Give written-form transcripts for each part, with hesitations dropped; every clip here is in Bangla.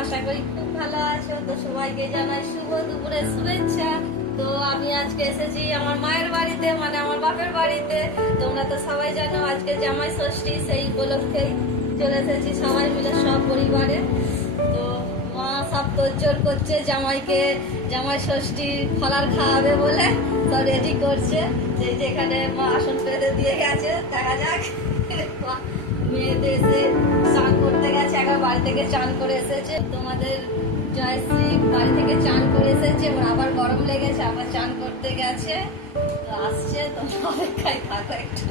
আশা করি খুব ভালো আছো। তো সবাইকে জানাই শুভ দুপুরের শুভেচ্ছা। তো আমি আজকে এসেছি আমার মায়ের বাড়িতে, মানে আমার বাপের বাড়িতে। তোমরা তো সবাই জানো আজকে জামাই ষষ্ঠী, সেই উপলক্ষেই চলে এসেছি সবাই মিলে সব পরিবারে। তো মা সব তোড়জোড় করছে জামাইকে, জামাই ষষ্ঠী ফলার খাওয়াবে বলে সব রেডি করছে। যেখানে মা আসন পেতে দিয়ে গেছে, দেখা যাক। মেয়েদের এসে চান করতে গেছে, একবার বাড়ি থেকে চান করে এসেছে। তোমাদের জয়শ্রী বাড়ি থেকে চান করে এসেছে, ওর আবার গরম লেগেছে, আবার চান করতে গেছে। তো আসছে, তোমরা অপেক্ষায় থাকো একটু।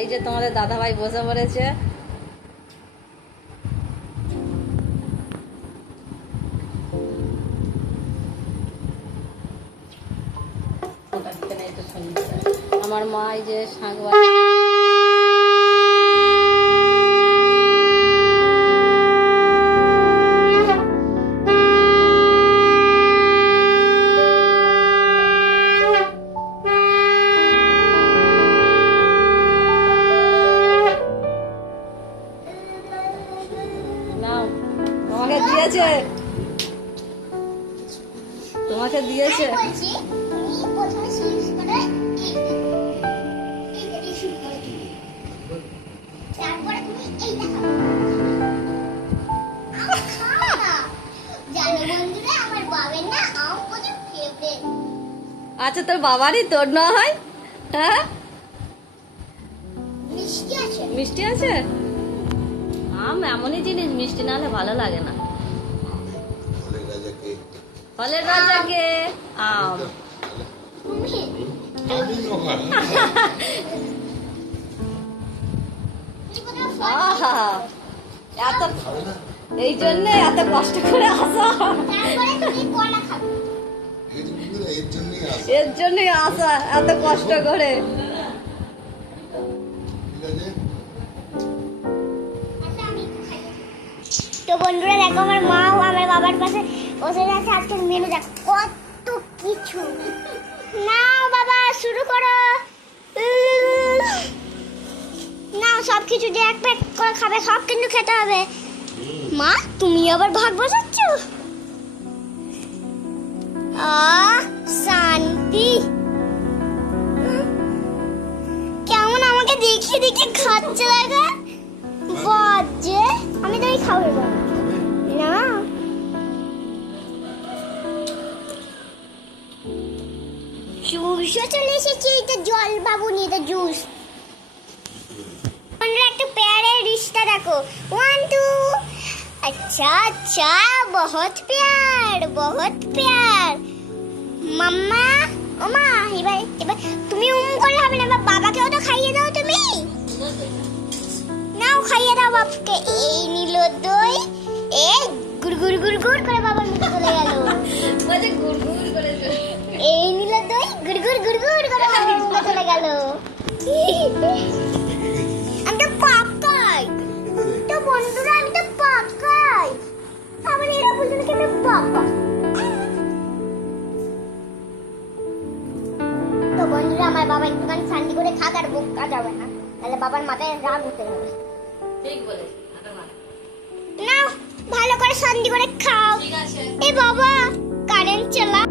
এই যে তোমাদের দাদা ভাই বসে পড়েছে। আমার মা এই যে শাক তোমাকে দিয়েছে। আচ্ছা, তোর বাবারই, তোর না হয়? হ্যাঁ, মিষ্টি আছে। আম এমনই জিনিস, মিষ্টি না হলে ভালো লাগে না। ফলের রাজাকে আম। এত, এই জন্য এত কষ্ট করে আসা, এর জন্যই আসা এত কষ্ট করে। তো বন্ধুরা দেখো, আমার মাও আমার বাবার পাশে বসে আছে। আজকের মেনু দেখো কত কিছু। নাও বাবা, শুরু করো। নাও, সব কিছু যে এক প্যাক করে খাবে, সব কিন্তু খেতে হবে। মা, তুমি আবার ভাগ বসাচ্ছ? শান্তি। কেমন আমাকে দেখিয়ে দেখিয়ে খাচ্ছে লাগে বাজে। আমি তো খাবো না। জুসও চলে এসেছে। এটা জল বাবুনি, এটা জুস। একটা प्यारे रिश्ता देखो, 1 2। अच्छा अच्छा, बहुत प्यार, बहुत प्यार। মাম্মা, ওমা, এবার তুমি করলে হবে না, বাবাকেও তো খাইয়ে দাও। তুমি নাও, খাইয়ে দাও বাপকে। এই নিল দই, এই গুড় গুড় গুড় গুড় করে বাবার মুখে চলে গেল। এই নিল দই, গুড় গুড় গুড় গুড় করে বাবার মুখে চলে গেল। সময় বাবা একটুখানি শান্তি করে খাক আর বোকা যাবে না, তাহলে বাবার মাথায় রাগ উঠে যাবে। ঠিক বলেছি, হাঁটা ভালো। নাও ভালো করে শান্তি করে খাও। ঠিক আছে। এ বাবা কারেন্ট চালা।